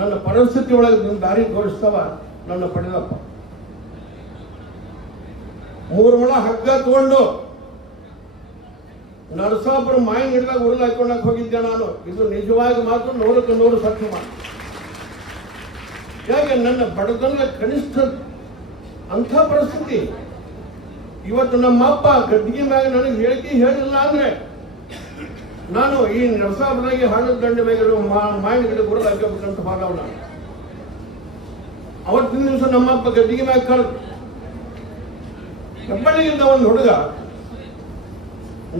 ನನ್ನ ಪರಿಸ್ಥಿತಿ ಒಳಗೆ ನಿಮ್ಮ ದಾರಿ ತೋರಿಸ್ತವ ನನ್ನ ಪಡೆದಪ್ಪ. 3 ಮೊಳ ಹಗ್ಗ ತಗೊಂಡು ನರಸಾಪುರ ಮಾಯಿನ ಹಿಡಿದಾಗ ಉರುಳು ಹಾಕೊಂಡಾಗ ಹೋಗಿದ್ದೆ ನಾನು. ಇದು ನಿಜವಾಗಿ ಮಾತ್ರ 100ಕ್ಕೆ 100 ಸತ್ಯ ಮಾತು. ಯಾಕೆ ನನ್ನ ಬಡತನ ಕನಿಷ್ಠ ಅಂಥ ಪರಿಸ್ಥಿತಿ. ಇವತ್ತು ನಮ್ಮ ಅಪ್ಪ ಗದ್ದಿಗೆ ಮ್ಯಾಗ ನನಗೆ ಹೇಳಿಕೆ ಹೇಳಿಲ್ಲ ಅಂದ್ರೆ ನಾನು ಈ ನರಸಾಪುರದಾಗೆ ಹಣ್ಣದ ದಂಡೆ ಮ್ಯಾಗಿರೋ ಮಾಯಿನ ಗಿಡ ಉರುಳು ಹಾಕಬೇಕಂತ ಹೋದವ್ ನಾನು. ಅವತ್ತಿನ ದಿವಸ ನಮ್ಮಪ್ಪ ಗದ್ದಿಗೆ ಮ್ಯಾಗ ಕಳೆದು ಹೆಬ್ಬಳ್ಳಿಯಿಂದ ಒಂದು ಹುಡುಗ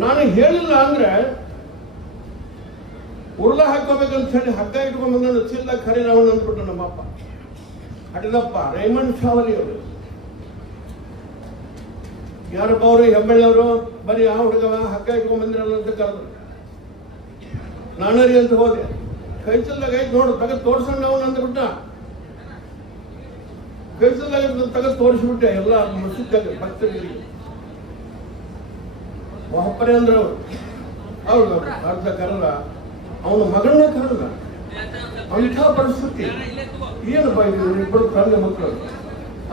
ನಾನು ಹೇಳಿಲ್ಲ ಅಂದ್ರೆ ಉರುಳ ಹಾಕೋಬೇಕಂತ ಹೇಳಿ ಹಗ್ಗ ಇಟ್ಕೊಂಡ್ ಬಂದ ಚಿಲ್ಲ ಖರೀ ರಾವಣ ಅಂದ್ಬಿಟ್ಟು ನಮ್ಮಪ್ಪ ಹಡಿದಪ್ಪ ರೇಮಂಡ್ ಶಾವಲಿ ಅವರು. ಯಾರಪ್ಪ ಅವರು? ಹೆಬ್ಬಳ್ಳಿಯವರು. ಬರೀ ಆ ಹುಡುಗವ ಹಗ್ಗ ಇಟ್ಕೊಂಡ್ ಬಂದಿರಲ್ಲ ಅಂತ ಕರೆದ್ರು. ನಾನರಿ ಅಂತ ಹೋದೆ. ಕೈ ಚಲ್ದಾಗ ಐತ್ ನೋಡು ತಗದ್ ತೋರ್ಸಣ್ಣ ಅವನು ಅಂದ್ಬಿಟ್ಟ. ಕೈ ಚಲ್ದಾಗ ತಗದ್ ತೋರಿಸ್ಬಿಟ್ಟೆ ಎಲ್ಲ ಮಸೂದ್ದಾಗ ಭಕ್ತರಿಗೆ. ಒಪ್ಪರೆ ಅಂದ್ರೆ ಅವ್ರು ಅರ್ಧ ಕರಲ್ಲ, ಅವನ ಮಗಳನ್ನ ಕರಲ್ಲ. ಅಂಥ ಪರಿಸ್ಥಿತಿ. ಏನಪ್ಪ ಇದು ಇಬ್ಬರು ತಂದೆ ಮಕ್ಕಳು.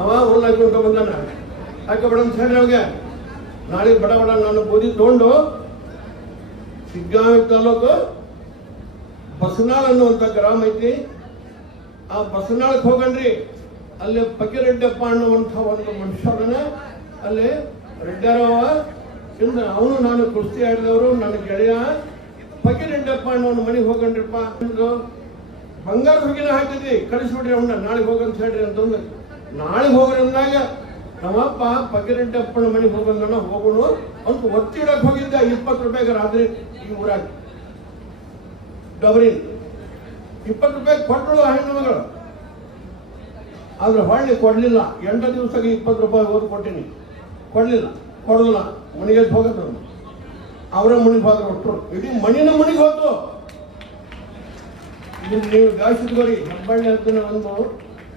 ಅವ ಉರುಳು ಹಾಕೊಂತ ಬಂದಾನ. ಹಾಕಬೇಡ ಅಂತ ಹೇಳಿ ಅವಾಗ ನಾಳೆ ಬಡ ಬಡ ನಾನು ಬೂದಿ ತಗೊಂಡು ಸಿಗ್ಗಾಂವಿ ತಾಲೂಕು ಬಸನಾಳ್ ಅನ್ನುವಂಥ ಗ್ರಾಮ ಐತಿ. ಆ ಬಸನಾಳಕ್ಕೆ ಹೋಗಣ್ರಿ. ಅಲ್ಲಿ ಪಕ್ಕಿರೆಡ್ಡಪ್ಪ ಅನ್ನುವಂಥ ಒಂದು ಮನುಷ್ಯರನ್ನ ಅಲ್ಲಿ ರೆಡ್ಡರವ ಇಂದ ಅವನು ನಾನು ಕುಸ್ತಿ ಆಡಿದವರು. ನನ್ನ ಗೆಳೆಯ ಪಕ್ಕಿರೆಡ್ಡಪ್ಪ ಅನ್ನೋನು ಮನೆಗೆ ಹೋಗಣ್ರಿಪ್ಪ. ಬಂಗಾರ ಹುಗಿನ ಹಾಕಿದ್ವಿ, ಕಳಿಸ್ಬಿಡ್ರಿ ಅವನ್ನ ನಾಳೆಗೆ ಹೋಗಂತ ಹೇಳ್ರಿ ಅಂತಂದು. ನಾಳೆಗೆ ಹೋಗ್ರಿ ಅಂದಾಗ ನಮ್ಮಪ್ಪ ಪಕ್ಕಿರೆಡ್ಡಪ್ಪನ ಮನೆಗೆ ಹೋಗಂದನ ಹೋಗೋಣ ಅಂತ ಒತ್ತಿ ಇಡಕ್ಕೆ ಹೋಗಿದ್ದ. 20 ರೂಪಾಯಿಗೆ ರಾತ್ರಿ ಈ ಊರಾಗ ಡಬರಿ 20 ರೂಪಾಯಿ ಕೊಟ್ಟರು ಹೆಣ್ಣು ಮಗಳು. ಆದ್ರೆ ಹೊಳ್ಳಿ ಕೊಡ್ಲಿಲ್ಲ. 8 ದಿವಸಕ್ಕೆ 20 ರೂಪಾಯಿ ಓದಿ ಕೊಟ್ಟಿನಿ. ಕೊಡಲಿಲ್ಲ. ಮನೆಗೆ ಹೋಗತ್ತ ಅವರ ಮನೆಗೆ ಹೋದ್ರೆ ಕೊಟ್ಟರು. ಇಡೀ ಮಣಿನ ಮನೆಗೆ ಹೋತು. ನೀವು ಗಾಯಿಸಿದ್ರಿ ಹೆಬ್ಬಳ್ಳಿ ಅಂತ ಒಂದು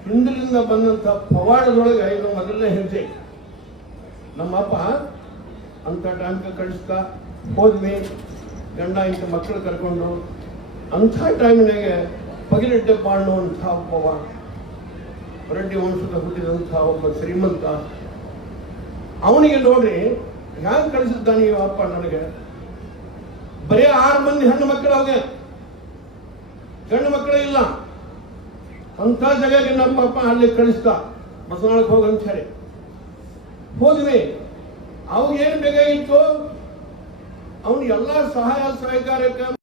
ಹಿಂದಿನಿಂದ ಬಂದಂಥ ಪವಾಡದೊಳಗೆ ಇದು ಮೊದಲನೇ ಹೆಜ್ಜೆ. ನಮ್ಮಪ್ಪ ಅಂಥ ಟೈಮ್ಗೆ ಕಳಿಸ್ತಾ ಹೋದ್ವಿ. ಗಂಡ ಇಂಥ ಮಕ್ಕಳು ಕರ್ಕೊಂಡು ಅಂಥ ಟೈಮಿನಾಗೆ ಪಗಿರೆಡ್ಡಪ್ಪ ಅನ್ನುವಂಥ ಒಬ್ಬ ರೆಡ್ಡಿ ವಂಶದ ಹುಟ್ಟಿದಂಥ ಒಬ್ಬ ಶ್ರೀಮಂತ. ಅವನಿಗೆ ನೋಡ್ರಿ ಹ್ಯಾಂಗ ಕಳಿಸಿದ್ದಾನೆ ಈ ಅಪ್ಪ ನನಗೆ. ಬರೀ 6 ಮಂದಿ ಹೆಣ್ಣು ಮಕ್ಕಳು, ಅವಾಗ ಗಂಡು ಮಕ್ಕಳೇ ಇಲ್ಲ. ಅಂಥ ಜಾಗಕ್ಕೆ ನಮ್ಮ ಅಪ್ಪ ಅಲ್ಲಿ ಕಳಿಸ್ತಾ ಬಸವನಾಳಕ್ಕೆ ಹೋಗಂತ ಹೇಳಿ ಹೋದ್ವಿ. ಅವಾಗ ಏನು ಬೇಕಾಗಿತ್ತು? ಅವನು ಎಲ್ಲ ಸಹಾಯ ಸಹಕಾರಕ್ಕೆ